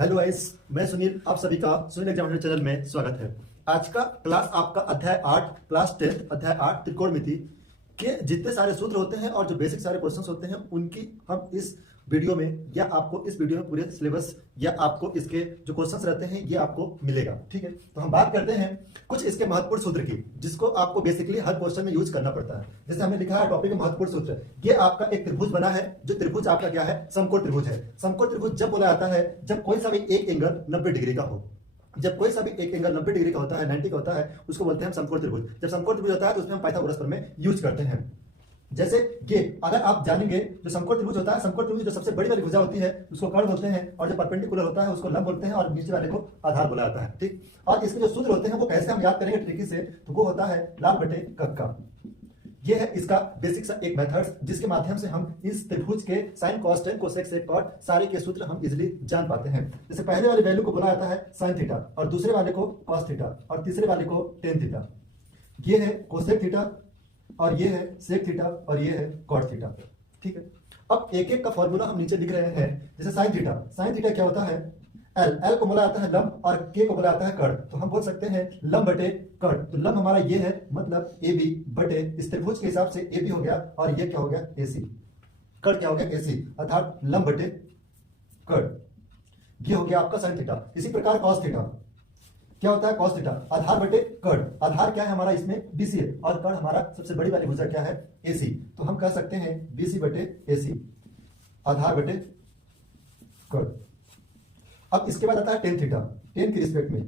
Hello guys, मैं सुनील, आप सभी का सुनील एग्जामिनर चैनल में स्वागत है। आज का क्लास आपका अध्याय 8 क्लास 10 अध्याय 8 त्रिकोणमिति के जितने सारे सूत्र होते हैं और जो बेसिक सारे क्वेश्चंस होते हैं उनकी हम इस वीडियो में या आपको इस वीडियो में पूरे सिलेबस या आपको इसके जो क्वेश्चंस रहते हैं ये आपको मिलेगा। ठीक है, तो हम बात करते हैं कुछ इसके महत्वपूर्ण सूत्र की जिसको आपको बेसिकली हर क्वेश्चन में यूज करना पड़ता है। जैसे हमने लिखा है टॉपिक में महत्वपूर्ण सूत्र, ये आपका एक त्रिभुज बना है। जो त्रिभुज आपका क्या है? समकोण त्रिभुज है। समकोण त्रिभुज जब बोला जाता है जब कोई सा भी एक एंगल 90 डिग्री का हो। जब कोई सा भी एक एंगल 90 डिग्री का होता है, 90 का होता है, उसको बोलते हैं हम समकोण त्रिभुज। जब समकोण त्रिभुज होता है तो उसमें हम पाइथागोरस प्रमेय यूज करते हैं। जैसे ये अगर आप जानेंगे जो समकोण त्रिभुज होता है, समकोण त्रिभुज जो सबसे बड़ी वाली भुजा होती है उसको कर्ण बोलते हैं, और जो परपेंडिकुलर होता है उसको लंब बोलते हैं, और नीचे वाले को आधार बोला जाता है। ठीक, और इसके जो सूत्र होते हैं वो कैसे हम याद करेंगे ट्रिकी से, तो वो होता है लाल बटे कक का। ये है इसका बेसिक सा एक मेथड जिसके माध्यम से हम इस त्रिभुज के sine cos tan cosec sec cot सारे के सूत्र हम इजीली जान पाते हैं। जैसे पहले वाले वैल्यू को बोला जाता है साइन थीटा, और दूसरे वाले को कॉस थीटा, और तीसरे वाले को टेन थीटा। ये है कोसेक थीटा, और ये है सेक थीटा, और ये है कॉट थीटा। ठीक है, अब एक एक का फॉर्मूला हम नीचे लिख रहे हैं। जैसे साइन थीटा, साइन थीटा क्या होता है? एल, एल को बोला जाता है लंब, और के को बोला जाता है कर्ण। तो हम बोल सकते हैं लंब बटे कर्ण। तो लंब हमारा ये है, मतलब ए बी बटे इस त्रिभुज के हिसाब से ए बी हो गया, और ये क्या हो गया? ए सी। कर्ण क्या हो गया? ए सी, अर्थात लंब बटे कर्ण। ये हो गया आपका साइन थीटा। इसी प्रकार कॉस थीटा क्या होता है? कॉस थीटा आधार बटे कर्ण। आधार क्या है हमारा? इसमें बीसी है, और कर्ण हमारा सबसे बड़ी वाली भुजा क्या है? एसी। तो हम कह सकते हैं बीसी बटे एसी, आधार बटे कर्ण। अब इसके बाद आता है टेन थीटा। टेन की रिस्पेक्ट में,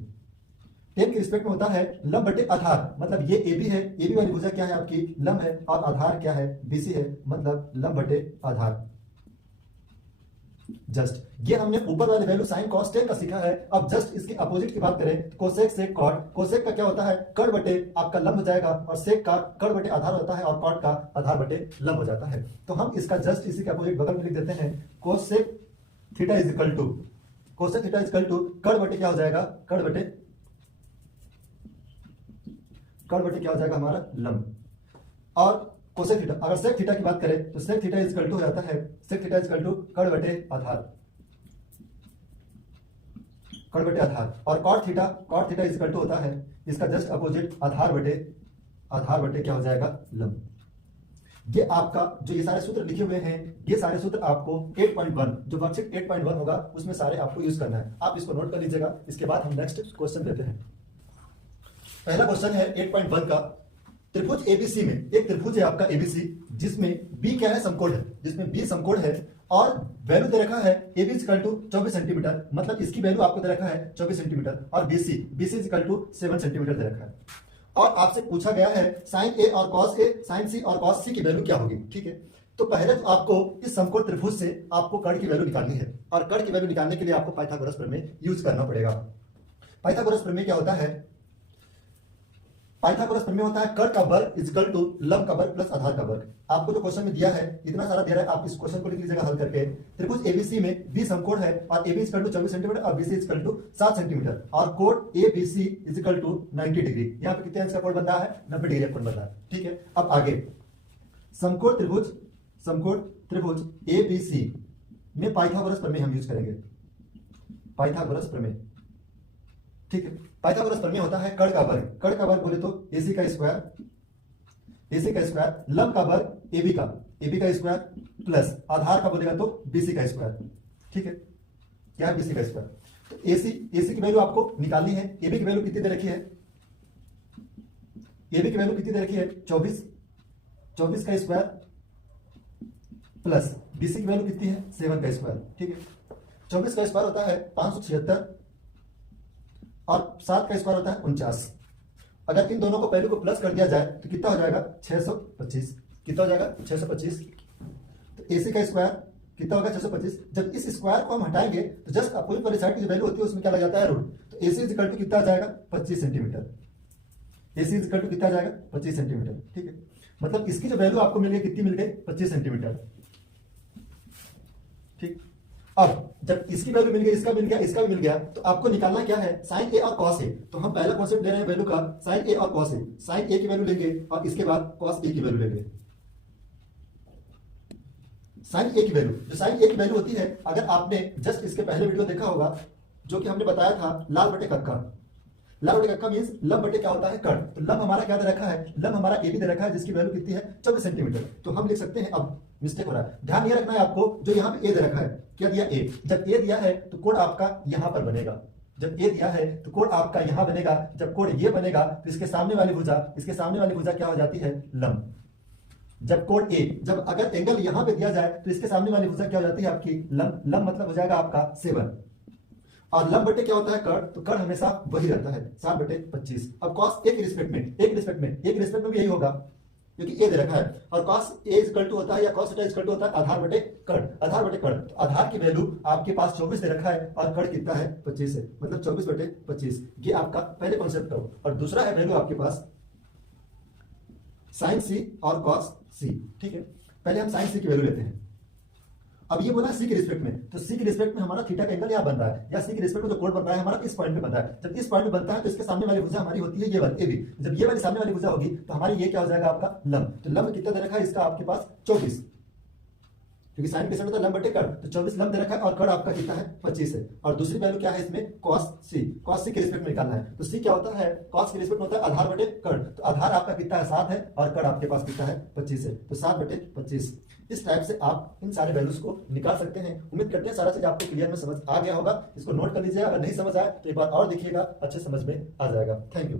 टेन की रिस्पेक्ट में होता है लंब बटे आधार, मतलब ये ए बी है, ए बी वाली भुजा क्या है आपकी? लंब है, और आधार क्या है? बीसी है, मतलब लंब बटे आधार। जस्ट ये हमने ऊपर वाले वैल्यू साइन कॉस टेन का सीखा है। अब जस्ट इसके अपोजिट की बात करें तो कोसेक सेक कॉट। कोसेक का क्या होता है? कर्ण बटे आपका लंब हो जाएगा, और सेक का कर्ण बटे आधार होता है, और कॉट का आधार बटे लंब हो जाता है। तो हम इसका जस्ट इसी के अपोजिट बगल में लिख देते हैं cosec theta is equal to, cosec theta is equal to कर्ण बटे क्या हो जाएगा? कर्ण बटे क्या हो जाएगा हमारा? लंब। और कोसेक थीटा, अगर सेक थीटा की बात करें तो sec theta is equal to हो जाता है, sec theta is equal to कर्ण बटे आधार, कर्ण बटे आधार। और cot theta is equal to होता है इसका जस्ट अपोजिट, आधार बटे क्या हो जाएगा? लंब। ये आपका जो ये सारे सूत्र लिखे हुए हैं, ये सारे सूत्र आपको 8.1 जो वर्कशीट 8.1 होगा उसमें सारे आपको यूज करना है। आप इसको नोट कर लीजिएगा। इसके बाद हम नेक्स्ट क्वेश्चन लेते हैं। पहला क्वेश्चन है 8.1 का। त्रिभुज एबीसी में, एक त्रिभुज है आपका एबीसी जिसमें बी क्या है? समकोण है, जिसमें बी समकोण है, और वैल्यू दे रखा है A B equal to 24 centimetre, मतलब इसकी वैल्यू आपको दे रखा है 24 सेंटीमीटर, और बीसी इक्वल टू 7 सेंटीमीटर दे रखा है। और आपसे पूछा गया है साइन ए और कॉस ए, साइन सी और कॉस सी की वैल्यू क्या होगी। ठीक है, तो पहले तो आपको इस समकोण त्रिभुज से आपको कर्ण की वैल्यू निकालनी है, और कर्ण की वैल्यू निकालने के लिए आपको पाइथागोरस प्रमेय यूज करना पड़ेगा। पाइथागोरस प्रमेय क्या होता है? पाइथागोरस प्रमेय होता है कर्ण का वर्ग इज इक्वल टू लंब का वर्ग प्लस आधार का वर्ग। आपको जो क्वेश्चन में दिया है इतना सारा दे रहा है, आप इस क्वेश्चन को लिख लीजिएगा हल करके। त्रिभुज एबीसी में बी समकोण है, और एबी इक्वल टू 24 सेंटीमीटर और बीसी इक्वल टू 7 सेंटीमीटर, और कोण ABC is equal to 90 degree. यहाँ पे कितने अंश का कोण बन रहा है? 90 डिग्री का कोण बन रहा है। ठीक है, अब आगे समकोण त्रिभुज एबीसी में पाइथागोरस प्रमेय हम यूज करेंगे। पाइथागोरस प्रमेय, ठीक है, पाइथागोरस प्रमेय होता है कर्ण का वर्ग। कर्ण का वर्ग बोले तो एसी का स्क्वायर, लंब का वर्ग एबी का स्क्वायर, प्लस आधार का बोलेगा तो बीसी का स्क्वायर। ठीक है, क्या है? बीसी का स्क्वायर। तो एसी की वैल्यू आपको निकालनी है। एबी की वैल्यू कितनी दे रखी है? एबी की वैल्यू कितनी दे रखी है? 24 का स्क्वायर, प्लस बीसी की वैल्यू कितनी है? 7 का स्क्वायर। ठीक है, 24 का स्क्वायर होता है 576, और 7 का स्क्वायर होता है 49। अगर इन दोनों को पहले को प्लस कर दिया जाए तो कितना हो जाएगा? 625। कितना हो जाएगा? 625। तो एसी का स्क्वायर कितना होगा? 625। जब इस स्क्वायर को हम हटाएंगे तो जस्ट अपोजिट वाली साइड की जो वैल्यू होती है उसमें क्या लग जाता है? रूट। तो एसी इज इक्वल टू कितना आ जाएगा? 25 centimetre. AC is equal to कितना आ जाएगा? 25 सेंटीमीटर। ठीक है, मतलब इसकी जो वैल्यू आपको मिल गई कितनी मिल गई? 25 सेंटीमीटर। ठीक, अब जब इसकी वैल्यू मिल गई, इसका मिल गया, इसका भी मिल गया, तो आपको निकालना क्या है? साइन ए और कॉस ए। तो हम पहला कॉन्सेप्ट ले रहे हैं वैल्यू का, साइन ए और कॉस ए। साइन ए की वैल्यू लेंगे और इसके बाद कॉस ए की वैल्यू लेंगे। साइन ए की वैल्यू, जो साइन ए की वैल्यू होती है, अगर आपने जस्ट इसके पहले वीडियो देखा होगा जो कि हमने बताया था लाल बटे कक्का। लाल बटे कक्का मीन्स लंब बटे क्या होता है कर्ण। तो लंब हमारा क्या दे रखा है, लंब हमारा ए बी दे रखा है, जिसकी वैल्यू कितनी है 24 सेंटीमीटर। तो हम लिख सकते हैं, अब मिस्टेक हो रहा है, ध्यान ये रखना है आपको, जो यहाँ पे ए दे रखा है, क्या दिया ए, जब ए दिया है तो कोण आपका यहां पर बनेगा। जब ए दिया है तो कोण आपका यहां बनेगा। जब कोण ये बनेगा तो इसके सामने वाली भुजा, इसके सामने वाली भुजा क्या हो जाती है, लंब। जब कोण ए, जब अगर एंगल यहां पे दिया जाए तो इसके सामने वाली भुजा क्या हो जाती है आपकी, लंब। लंब मतलब हो जाएगा आपका 7। और लंब बटे क्या होता है कर्ण, तो कर्ण हमेशा वही रहता है 7/25। अब कॉस एक रिस्पेक्ट में, एक रिस्पेक्ट में भी यही होगा, क्योंकि ए दे रखा है। और कॉस ए इक्वल टू होता है, या कॉस थीटा इक्वल टू होता है आधार बटे कर्ण। आधार बटे कर्ण, तो आधार की वैल्यू आपके पास 24 दे रखा है और कर्ण कितना है 25 है, मतलब 24/25। ये आपका पहले कॉन्सेप्ट का। और दूसरा है वैल्यू आपके पास साइन सी और कॉस सी। ठीक है, पहले हम साइन सी की वैल्यू लेते हैं। अब ये बोला सी के रिस्पेक्ट में, तो सी के रिस्पेक्ट में हमारा थीटा का एंगल यहाँ बन रहा है, या सी के रिस्पेक्ट में जो कोण बन रहा है हमारा इस पॉइंट पे बन रहा है। जब इस पॉइंट पे बनता है तो इसके सामने वाली भुजा हमारी होती है ये वाली ए बी। जब ये वाली सामने वाली भुजा होगी तो हमारी ये क्या हो जाएगा आपका लंब। तो लंब कितना दे रखा है इसका आपके पास 24, क्योंकि साइन के समय लंब बटे कर्ण, तो 24 लंब दे रखा है और कर्ण आपका कितना है 25 है। और दूसरी वैल्यू क्या है इसमें, कॉस सी। कॉस सी के रिस्पेक्ट में निकालना है, तो सी क्या होता है, कॉस के रिस्पेक्ट में होता है आधार बटे कर्ण। तो आधार आपका कितना है 7 है और कर्ण आपके पास कितना है 25 है, तो 7/25। इस टाइप से आप इन सारे वैल्यूज को निकाल सकते हैं। उम्मीद करते हैं सारा चीज आपको क्लियर में समझ आ गया होगा। इसको नोट कर लीजिए, अगर नहीं समझ आए तो एक बार और देखिएगा, अच्छे समझ में आ जाएगा। Thank you.